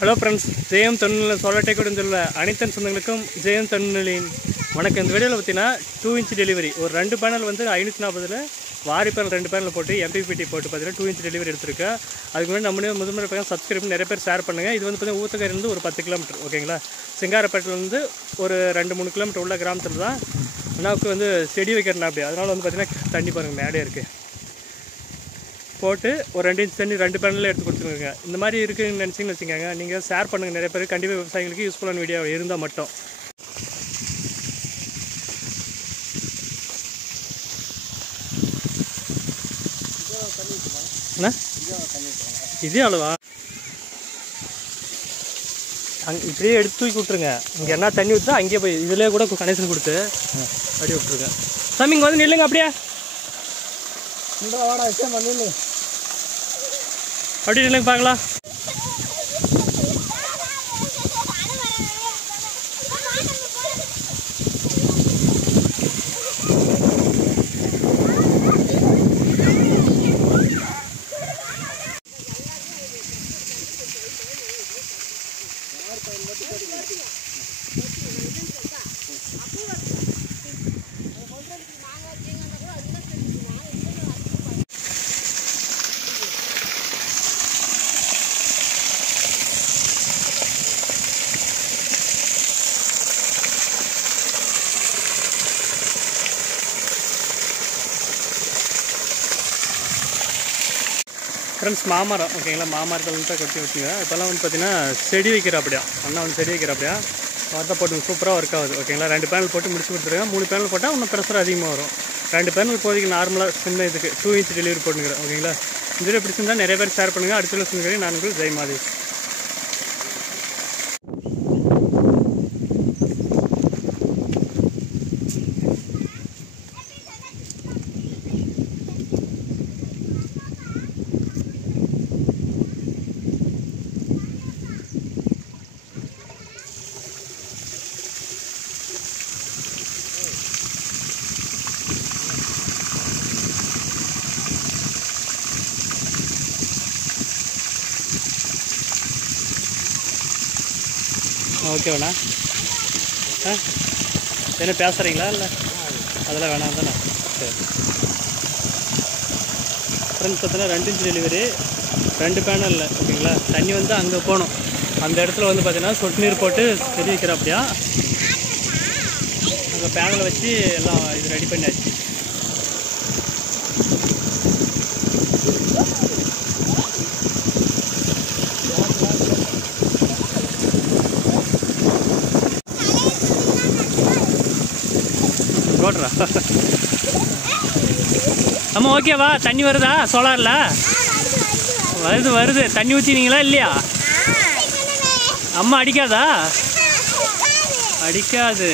Hello friends, ஜெயம் தொழில்நுட்ப solar tech உள்ள அனைத்து சொந்தங்களுக்கும் ஜெயம் தொழில்நுட்பின் வணக்கம். இந்த வீடியோவில் பார்த்தீங்கன்னா 2 இன்ச் டெலிவரி ஒரு 2 பேனல் வந்து 540 வாரி பேனல் 2 பேனல் போட்டு MPPT போட்டு பார்த்தீங்கன்னா 2 இன்ச் டெலிவரி எடுத்திருக்கேன். அதுக்கு முன்னாடி நம்மளே முதன்முறை பக்கம் சப்ஸ்கிரைப் பண்ணி நிறைய பேர் ஷேர் பண்ணுங்கள். இது வந்து பார்த்தீங்கன்னா ஊத்தக்கரையிலேருந்து ஒரு 10 கிலோமீட்டர் ஓகேங்களா. சிங்காரப்பேட்டிலேருந்து ஒரு 2-3 கிலோமீட்டர் உள்ள கிராமத்தில் தான் அண்ணாவுக்கு வந்து செடி வைக்கிறேன். அப்படி அதனால் வந்து பார்த்தீங்கன்னா தண்ணி பாருங்கள் மேலே இருக்குது போட்டு ஒரு 2 இன்ச் தண்ணி 2 பேனலில் எடுத்து கொடுத்துருங்க. இந்த மாதிரி இருக்குன்னு நினச்சிங்கன்னு வச்சுக்கோங்க. நீங்கள் ஷேர் பண்ணுங்கள் நிறைய பேர். கண்டிப்பாக விவசாயிகளுக்கு யூஸ்ஃபுல்லான வீடியோ இருந்தால் மட்டும். அண்ணா இதே அளவா இப்படியே எடுத்து தூக்கி விட்ருங்க. இங்கே என்ன தண்ணி ஊற்றா அங்கேயே போய் இதிலே கூட கனெக்ஷன் கொடுத்து அப்படியே விட்ருங்க. சாமி இங்கே வந்து நில்லுங்க. அப்படியே அப்படி இல்லைங்க பார்க்கலாம். ஃப்ரெண்ட்ஸ், மாமரம் ஓகேங்களா. மாமரத்தில் வந்து கொட்டி வச்சுங்க. இப்போல்லாம் வந்து பார்த்தீங்கன்னா செடி வைக்கிற அப்படியா அண்ணா வந்து செடி வைக்கிற அப்படியா வார்த்தை போட்டு சூப்பராக ஒர்க் ஆகுது ஓகேங்களா. 2 பேனல் போட்டு முடிச்சு கொடுத்துருங்க. 3 பேனல் போட்டால் இன்னும் ப்ரெஷர் அதிகமாக வரும். 2 பேனல் இப்போதைக்கு நார்மலாக சின்ன இதுக்கு 2 இன்ச் டெலிவரி போட்டுக்கிறேன் ஓகேங்களா. இந்த வீடியோ பிடிச்சிருந்தால் நிறைய பேர் ஷேர் பண்ணுங்கள். அடுத்த சொல்லுங்கள். நான் உங்களுக்கு ஜெயமாதேஷ். ஓகேண்ணா, என்ன பேசுகிறீங்களா? இல்லை அதெல்லாம் வேணாம் தானே. சரி ஃப்ரெண்ட்ஸ், பார்த்தீங்கன்னா 2 இன்ச் டெலிவரி 2 பேனலில் ஓகேங்களா. தண்ணி வந்து அங்கே போகணும். அந்த இடத்துல வந்து பார்த்தீங்கன்னா சொட்டு நீர் போட்டு செடி வைக்கிற அப்படியா அங்கே பேனலை வச்சு எல்லாம் இது ரெடி பண்ணியாச்சு. போடுறா அம்மா ஓகேவா? தண்ணி வருதா சோலாரில்? வருது. தண்ணி ஊற்றினீங்களா இல்லையா? அம்மா அடிக்காதா? அடிக்காது.